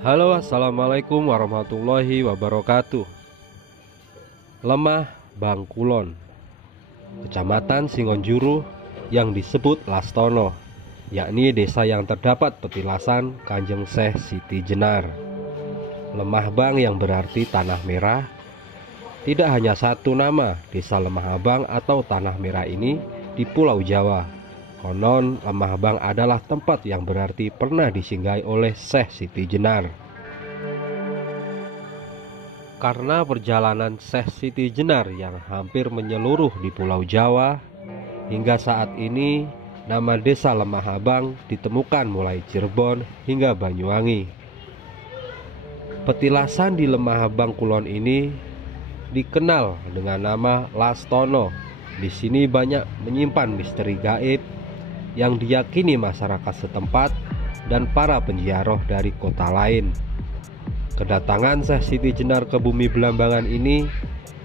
Halo, assalamualaikum warahmatullahi wabarakatuh. Lemah Bangkulon, Kecamatan Singonjuru yang disebut Lastono, yakni desa yang terdapat petilasan Kanjeng Syekh Siti Jenar. Lemah Bang yang berarti tanah merah. Tidak hanya satu nama desa Lemah Abang atau tanah merah ini di Pulau Jawa. Konon Lemah Bang adalah tempat yang berarti pernah disinggahi oleh Syekh Siti Jenar. Karena perjalanan Syekh Siti Jenar yang hampir menyeluruh di Pulau Jawa, hingga saat ini nama desa Lemah Abang ditemukan mulai Cirebon hingga Banyuwangi. Petilasan di Lemah Abang Kulon ini dikenal dengan nama Lastono. Di sini banyak menyimpan misteri gaib yang diyakini masyarakat setempat dan para penziarah dari kota lain. Kedatangan Syekh Siti Jenar ke bumi Belambangan ini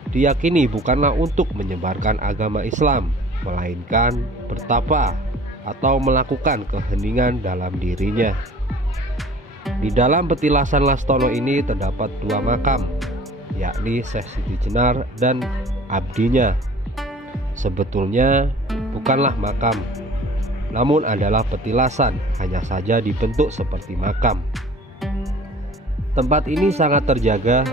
diyakini bukanlah untuk menyebarkan agama Islam, melainkan bertapa atau melakukan keheningan dalam dirinya. Di dalam petilasan Lastono ini terdapat dua makam, yakni Syekh Siti Jenar dan abdinya. Sebetulnya bukanlah makam, namun adalah petilasan, hanya saja dibentuk seperti makam. Tempat ini sangat terjaga,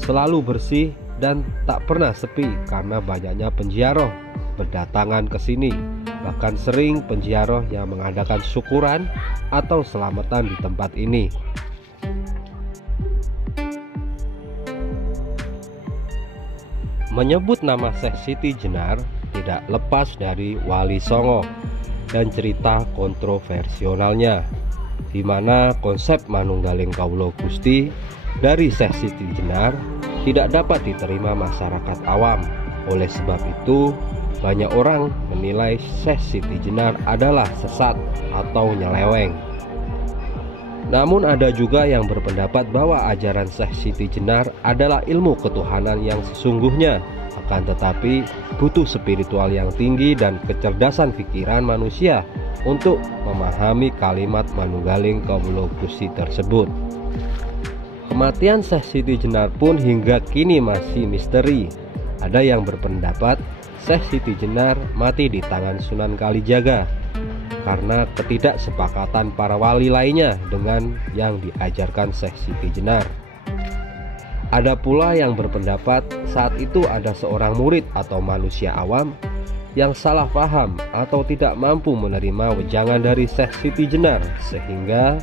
selalu bersih dan tak pernah sepi karena banyaknya penziarah berdatangan ke sini. Bahkan sering penziarah yang mengadakan syukuran atau selamatan di tempat ini. Menyebut nama Syekh Siti Jenar tidak lepas dari Wali Songo dan cerita kontroversialnya, di mana konsep manunggaling Kawula Gusti dari Syekh Siti Jenar tidak dapat diterima masyarakat awam. Oleh sebab itu, banyak orang menilai Syekh Siti Jenar adalah sesat atau nyeleweng. Namun ada juga yang berpendapat bahwa ajaran Syekh Siti Jenar adalah ilmu ketuhanan yang sesungguhnya. Akan tetapi butuh spiritual yang tinggi dan kecerdasan pikiran manusia untuk memahami kalimat manunggaling Kawula Gusti tersebut. Kematian Syekh Siti Jenar pun hingga kini masih misteri. Ada yang berpendapat Syekh Siti Jenar mati di tangan Sunan Kalijaga karena ketidaksepakatan para wali lainnya dengan yang diajarkan Syekh Siti Jenar. Ada pula yang berpendapat saat itu ada seorang murid atau manusia awam yang salah paham atau tidak mampu menerima wejangan dari Syekh Siti Jenar, sehingga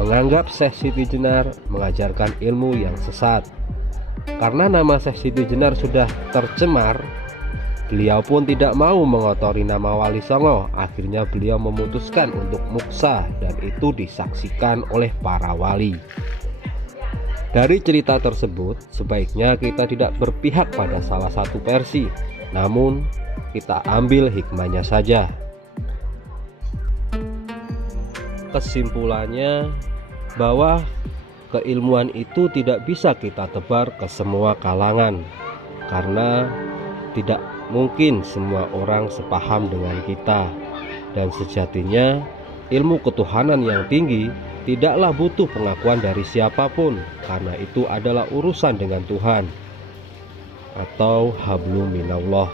menganggap Syekh Siti Jenar mengajarkan ilmu yang sesat. Karena nama Syekh Siti Jenar sudah tercemar, beliau pun tidak mau mengotori nama Wali Songo. Akhirnya beliau memutuskan untuk muksa, dan itu disaksikan oleh para wali. Dari cerita tersebut, sebaiknya kita tidak berpihak pada salah satu versi, namun kita ambil hikmahnya saja. Kesimpulannya bahwa keilmuan itu tidak bisa kita tebar ke semua kalangan, karena tidak mungkin semua orang sepaham dengan kita. Dan sejatinya ilmu ketuhanan yang tinggi tidaklah butuh pengakuan dari siapapun, karena itu adalah urusan dengan Tuhan atau hablum minallah,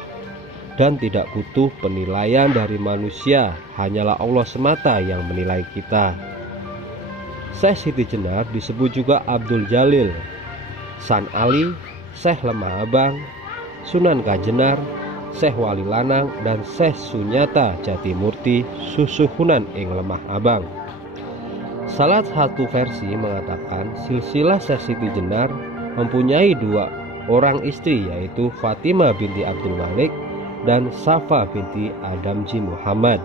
dan tidak butuh penilaian dari manusia. Hanyalah Allah semata yang menilai kita. Syekh Siti Jenar disebut juga Abdul Jalil, San Ali, Syekh Lemah Abang, Sunan Kajenar, Syekh Wali Lanang, dan Syekh Sunyata Jatimurti Susuhunan ing Lemah Abang. Salah satu versi mengatakan silsilah Syekh Siti Jenar mempunyai dua orang istri, yaitu Fatimah binti Abdul Malik dan Safa binti Adamji Muhammad.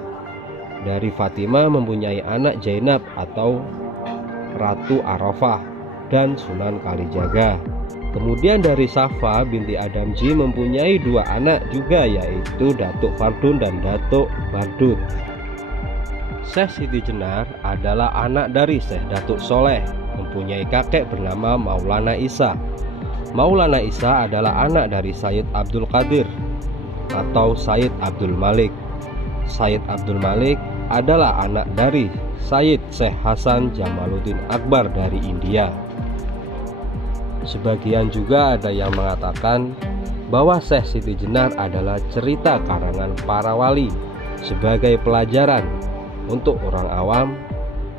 Dari Fatimah mempunyai anak Zainab atau Ratu Arafah dan Sunan Kalijaga. Kemudian dari Safa binti Adamji mempunyai dua anak juga, yaitu Datuk Fardun dan Datuk Bardut. Syekh Siti Jenar adalah anak dari Syekh Datuk Soleh, mempunyai kakek bernama Maulana Isa. Maulana Isa adalah anak dari Sayyid Abdul Qadir atau Sayyid Abdul Malik. Sayyid Abdul Malik adalah anak dari Syed Syekh Hasan Jamaluddin Akbar dari India. Sebagian juga ada yang mengatakan bahwa Syekh Siti Jenar adalah cerita karangan para wali sebagai pelajaran untuk orang awam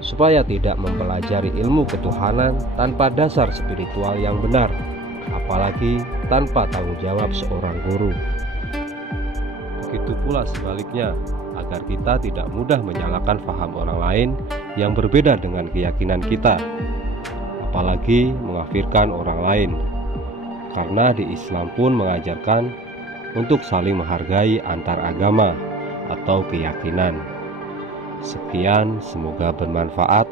supaya tidak mempelajari ilmu ketuhanan tanpa dasar spiritual yang benar, apalagi tanpa tanggung jawab seorang guru. Begitu pula sebaliknya, agar kita tidak mudah menyalahkan paham orang lain yang berbeda dengan keyakinan kita, apalagi mengkafirkan orang lain. Karena di Islam pun mengajarkan untuk saling menghargai antar agama atau keyakinan. Sekian, semoga bermanfaat.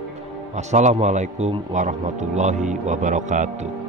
Wassalamualaikum warahmatullahi wabarakatuh.